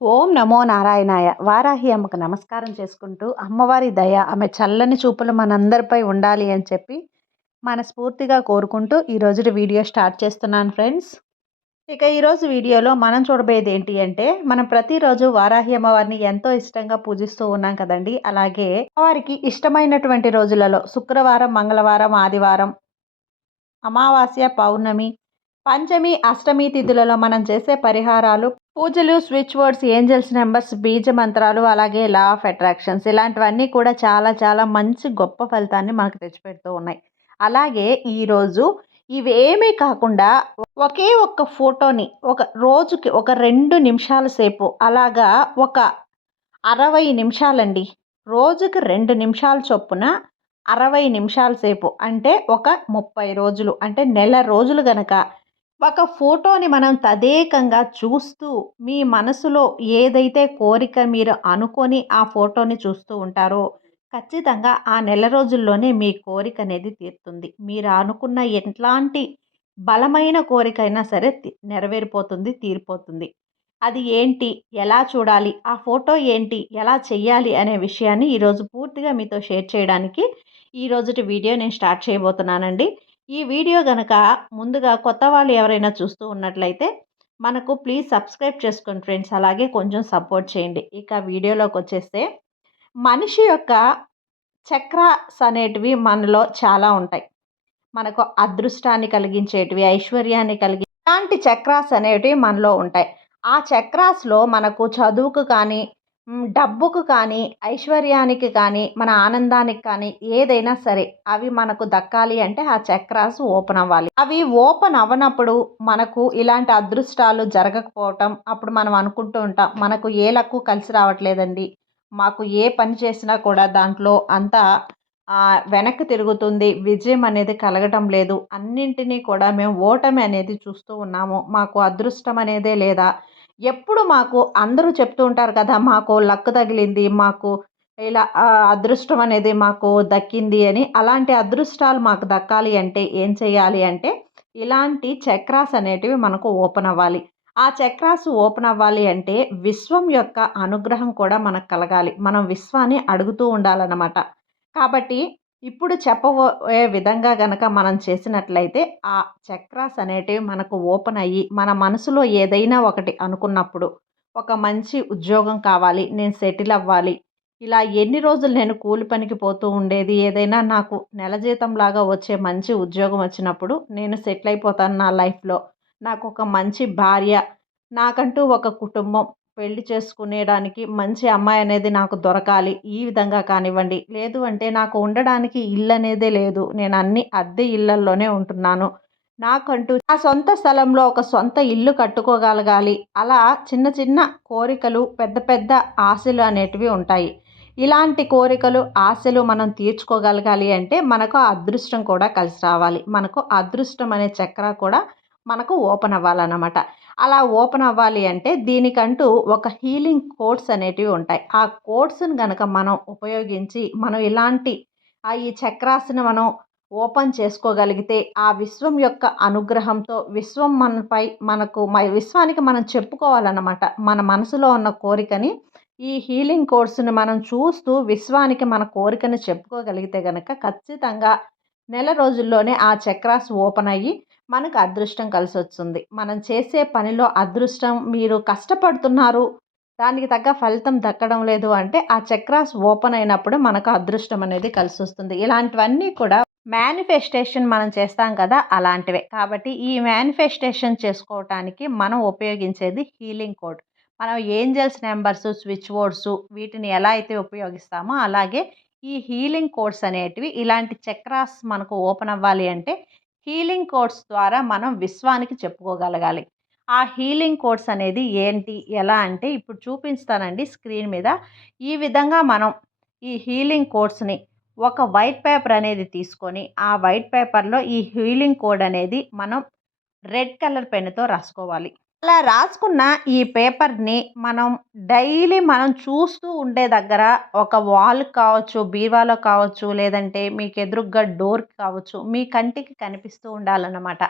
ఓం నమో నారాయణాయ. వారాహి అమ్మకు నమస్కారం చేసుకుంటూ అమ్మవారి దయ ఆమె చల్లని చూపులు మనందరిపై ఉండాలి అని చెప్పి మనస్ఫూర్తిగా కోరుకుంటూ ఈరోజు వీడియో స్టార్ట్ చేస్తున్నాను ఫ్రెండ్స్. ఇక ఈరోజు వీడియోలో మనం చూడబోయేది ఏంటి అంటే మనం ప్రతిరోజు వారాహి అమ్మవారిని ఎంతో ఇష్టంగా పూజిస్తూ ఉన్నాం కదండి. అలాగే వారికి ఇష్టమైనటువంటి రోజులలో శుక్రవారం మంగళవారం ఆదివారం అమావాస్య పౌర్ణమి పంచమి అష్టమి తిథులలో మనం చేసే పరిహారాలు పూజలు స్విచ్ వర్డ్స్ ఏంజల్స్ నెంబర్స్ బీజ మంత్రాలు అలాగే లా ఆఫ్ అట్రాక్షన్స్ ఇలాంటివన్నీ కూడా చాలా చాలా మంచి గొప్ప ఫలితాన్ని మనకు తెచ్చిపెడుతూ ఉన్నాయి. అలాగే ఈరోజు ఇవేమీ కాకుండా ఒకే ఒక్క ఫోటోని ఒక రోజుకి ఒక రెండు నిమిషాల సేపు అలాగా ఒక అరవై నిమిషాలండి. రోజుకి రెండు నిమిషాల చొప్పున అరవై నిమిషాల సేపు అంటే ఒక ముప్పై రోజులు అంటే నెల రోజులు గనక ఒక ఫోటోని మనం తదేకంగా చూస్తూ మీ మనసులో ఏదైతే కోరిక మీరు అనుకొని ఆ ఫోటోని చూస్తూ ఉంటారో ఖచ్చితంగా ఆ నెల రోజుల్లోనే మీ కోరిక అనేది తీరుతుంది. మీరు అనుకున్న ఎట్లాంటి బలమైన కోరిక అయినా సరే నెరవేరిపోతుంది తీరిపోతుంది. అది ఏంటి? ఎలా చూడాలి? ఆ ఫోటో ఏంటి? ఎలా చెయ్యాలి? అనే విషయాన్ని ఈరోజు పూర్తిగా మీతో షేర్ చేయడానికి ఈరోజుటి వీడియో నేను స్టార్ట్ చేయబోతున్నానండి. ఈ వీడియో కనుక ముందుగా కొత్త వాళ్ళు ఎవరైనా చూస్తూ ఉన్నట్లయితే మనకు ప్లీజ్ సబ్స్క్రైబ్ చేసుకోండి ఫ్రెండ్స్. అలాగే కొంచెం సపోర్ట్ చేయండి. ఇక వీడియోలోకి వచ్చేస్తే మనిషి యొక్క చక్రాస్ అనేటివి మనలో చాలా ఉంటాయి. మనకు అదృష్టాన్ని కలిగించేటివి ఐశ్వర్యాన్ని కలిగి ఇలాంటి చక్రాస్ అనేటివి మనలో ఉంటాయి. ఆ చక్రాస్లో మనకు చదువుకు కానీ డబ్బుకు కానీ ఐశ్వర్యానికి కానీ మన ఆనందానికి కానీ ఏదైనా సరే అవి మనకు దక్కాలి అంటే ఆ చక్రాస్ ఓపెన్ అవ్వాలి. అవి ఓపెన్ అవ్వనప్పుడు మనకు ఇలాంటి అదృష్టాలు జరగకపోవటం అప్పుడు మనం అనుకుంటూ ఉంటాం మనకు ఏ లక్కు కలిసి రావట్లేదండి. మాకు ఏ పని చేసినా కూడా దాంట్లో అంతా వెనక్కి తిరుగుతుంది విజయం అనేది కలగటం లేదు. అన్నింటినీ కూడా మేము ఓటమి అనేది చూస్తూ ఉన్నాము. మాకు అదృష్టం అనేదే లేదా ఎప్పుడు మాకు అందరూ చెప్తూ ఉంటారు కదా మాకు లక్ తగిలింది మాకు ఇలా అదృష్టం అనేది మాకు దక్కింది అని. అలాంటి అదృష్టాలు మాకు దక్కాలి అంటే ఏం చేయాలి అంటే ఇలాంటి చక్రాస్ అనేటివి మనకు ఓపెన్ అవ్వాలి. ఆ చక్రాస్ ఓపెన్ అవ్వాలి అంటే విశ్వం యొక్క అనుగ్రహం కూడా మనకు కలగాలి. మనం విశ్వాన్ని అడుగుతూ ఉండాలన్నమాట. కాబట్టి ఇప్పుడు చెప్పబోయే విధంగా గనక మనం చేసినట్లయితే ఆ చక్రాస్ అనేటివి మనకు ఓపెన్ అయ్యి మన మనసులో ఏదైనా ఒకటి అనుకున్నప్పుడు ఒక మంచి ఉద్యోగం కావాలి నేను సెటిల్ అవ్వాలి ఇలా ఎన్ని రోజులు నేను కూలి పనికి పోతూ ఉండేది ఏదైనా నాకు నెల జీతం లాగా వచ్చే మంచి ఉద్యోగం వచ్చినప్పుడు నేను సెటిల్ అయిపోతాను నా లైఫ్లో. నాకు ఒక మంచి భార్య నాకంటూ ఒక కుటుంబం పెళ్ళి చేసుకునేడానికి మంచి అమ్మాయి అనేది నాకు దొరకాలి. ఈ విధంగా కానివ్వండి. లేదు అంటే నాకు ఉండడానికి ఇల్లు అనేదే లేదు. నేను అన్ని అద్దె ఇళ్ళల్లోనే ఉంటున్నాను. నాకంటూ నా సొంత స్థలంలో ఒక సొంత ఇల్లు కట్టుకోగలగాలి. అలా చిన్న చిన్న కోరికలు పెద్ద పెద్ద ఆశలు అనేటివి ఉంటాయి. ఇలాంటి కోరికలు ఆశలు మనం తీర్చుకోగలగాలి అంటే మనకు అదృష్టం కూడా కలిసి రావాలి. మనకు అదృష్టం అనే చక్ర కూడా మనకు ఓపెన్ అవ్వాలన్నమాట. అలా ఓపెన్ అవ్వాలి అంటే దీనికంటూ ఒక హీలింగ్ కోడ్స్ అనేటివి ఉంటాయి. ఆ కోడ్స్ని కనుక మనం ఉపయోగించి మనం ఇలాంటి ఆ ఈ చక్రాస్ని మనం ఓపెన్ చేసుకోగలిగితే ఆ విశ్వం యొక్క అనుగ్రహంతో విశ్వం మనపై మనకు విశ్వానికి మనం చెప్పుకోవాలన్నమాట. మన మనసులో ఉన్న కోరికని ఈ హీలింగ్ కోర్సుని మనం చూస్తూ విశ్వానికి మన కోరికను చెప్పుకోగలిగితే కనుక ఖచ్చితంగా నెల రోజుల్లోనే ఆ చక్రాస్ ఓపెన్ అయ్యి మనకు అదృష్టం కలిసి వస్తుంది మనం చేసే పనిలో అదృష్టం మీరు కష్టపడుతున్నారు. దానికి తగ్గ ఫలితం దక్కడం లేదు అంటే ఆ చక్రాస్ ఓపెన్ అయినప్పుడు మనకు అదృష్టం అనేది కలిసి వస్తుంది ఇలాంటివన్నీ కూడా మేనిఫెస్టేషన్ మనం చేస్తాం కదా అలాంటివే. కాబట్టి ఈ మేనిఫెస్టేషన్ చేసుకోవటానికి మనం ఉపయోగించేది హీలింగ్ కోడ్ మనం ఏంజల్స్ నెంబర్స్ స్విచ్ బోర్డ్స్ వీటిని ఎలా అయితే ఉపయోగిస్తామో అలాగే ఈ హీలింగ్ కోడ్స్ అనేటివి ఇలాంటి చక్రాస్ మనకు ఓపెన్ అవ్వాలి అంటే హీలింగ్ కోడ్స్ ద్వారా మనం విశ్వానికి చెప్పుకోగలగాలి. ఆ హీలింగ్ కోడ్స్ అనేది ఏంటి? ఎలా అంటే ఇప్పుడు చూపిస్తానండి స్క్రీన్ మీద. ఈ విధంగా మనం ఈ హీలింగ్ కోడ్స్ని ఒక వైట్ పేపర్ అనేది తీసుకొని ఆ వైట్ పేపర్లో ఈ హీలింగ్ కోడ్ అనేది మనం రెడ్ కలర్ పెన్నుతో రాసుకోవాలి. అలా రాసుకున్న ఈ పేపర్ని మనం డైలీ మనం చూస్తూ ఉండే దగ్గర ఒక వాల్ కావచ్చు బీరువాలో కావచ్చు లేదంటే మీకు ఎదురుగ్గా డోర్ కావచ్చు మీ కంటికి కనిపిస్తూ ఉండాలన్నమాట.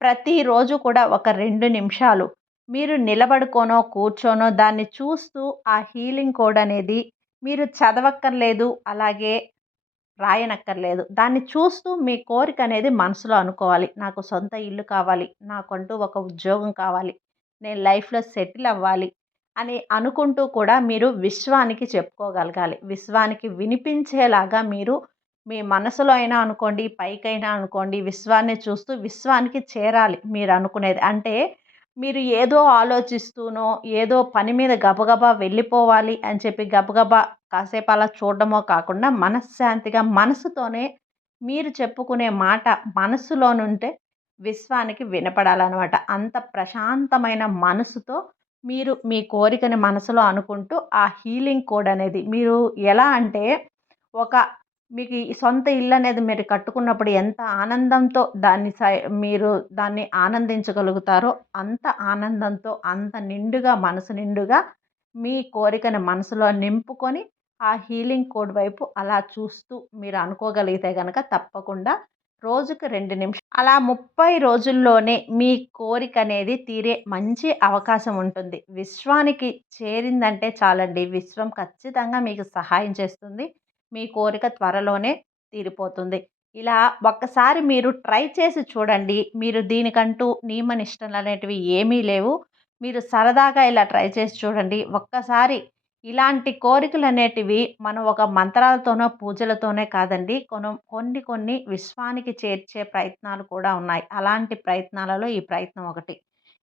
ప్రతిరోజు కూడా ఒక రెండు నిమిషాలు మీరు నిలబడుకోనో కూర్చోనో దాన్ని చూస్తూ ఆ హీలింగ్ కోడ్ అనేది మీరు చదవక్కర్లేదు. అలాగే రాయనక్కర్లేదు. దాన్ని చూస్తూ మీ కోరిక అనేది మనసులో అనుకోవాలి. నాకు సొంత ఇల్లు కావాలి. నాకంటూ ఒక ఉద్యోగం కావాలి. నేను లైఫ్లో సెటిల్ అవ్వాలి అని అనుకుంటూ కూడా మీరు విశ్వానికి చెప్పుకోగలగాలి. విశ్వానికి వినిపించేలాగా మీరు మీ మనసులో అయినా అనుకోండి పైకైనా అనుకోండి విశ్వాన్ని చూస్తూ విశ్వానికి చేరాలి మీరు అనుకునేది. అంటే మీరు ఏదో ఆలోచిస్తూనో ఏదో పని మీద గబగబా వెళ్ళిపోవాలి అని చెప్పి గబగబా కాసేపు అలా చూడడమో కాకుండా మనశ్శాంతిగా మనసుతోనే మీరు చెప్పుకునే మాట మనసులోనుంటే విశ్వానికి వినపడాలన్నమాట. అంత ప్రశాంతమైన మనసుతో మీరు మీ కోరికని మనసులో అనుకుంటూ ఆ హీలింగ్ కోడ్ అనేది మీరు ఎలా అంటే ఒక మీకు ఈ సొంత ఇల్లు అనేది మీరు కట్టుకున్నప్పుడు ఎంత ఆనందంతో దాన్ని సై మీరు దాన్ని ఆనందించగలుగుతారో అంత ఆనందంతో అంత నిండుగా మనసు నిండుగా మీ కోరికను మనసులో నింపుకొని ఆ హీలింగ్ కోడ్ వైపు అలా చూస్తూ మీరు అనుకోగలిగితే కనుక తప్పకుండా రోజుకు రెండు నిమిషం అలా ముప్పై రోజుల్లోనే మీ కోరిక అనేది తీరే మంచి అవకాశం ఉంటుంది. విశ్వానికి చేరిందంటే చాలండి. విశ్వం ఖచ్చితంగా మీకు సహాయం చేస్తుంది. మీ కోరిక త్వరలోనే తీరిపోతుంది. ఇలా ఒక్కసారి మీరు ట్రై చేసి చూడండి. మీరు దీనికంటూ నియమ నిష్టలు అనేటివి ఏమీ లేవు. మీరు సరదాగా ఇలా ట్రై చేసి చూడండి. ఒక్కసారి ఇలాంటి కోరికలు అనేటివి మనం ఒక మంత్రాలతోనో పూజలతోనే కాదండి. కొను కొన్ని కొన్ని విశ్వానికి చేర్చే ప్రయత్నాలు కూడా ఉన్నాయి. అలాంటి ప్రయత్నాలలో ఈ ప్రయత్నం ఒకటి.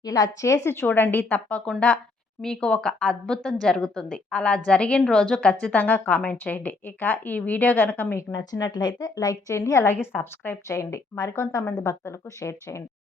ఇలా చేసి చూడండి. తప్పకుండా మీకు ఒక అద్భుతం జరుగుతుంది. అలా జరిగిన రోజు ఖచ్చితంగా కామెంట్ చేయండి. ఇక ఈ వీడియో కనుక మీకు నచ్చినట్లయితే లైక్ చేయండి అలాగే సబ్స్క్రైబ్ చేయండి. మరికొంతమంది భక్తులకు షేర్ చేయండి.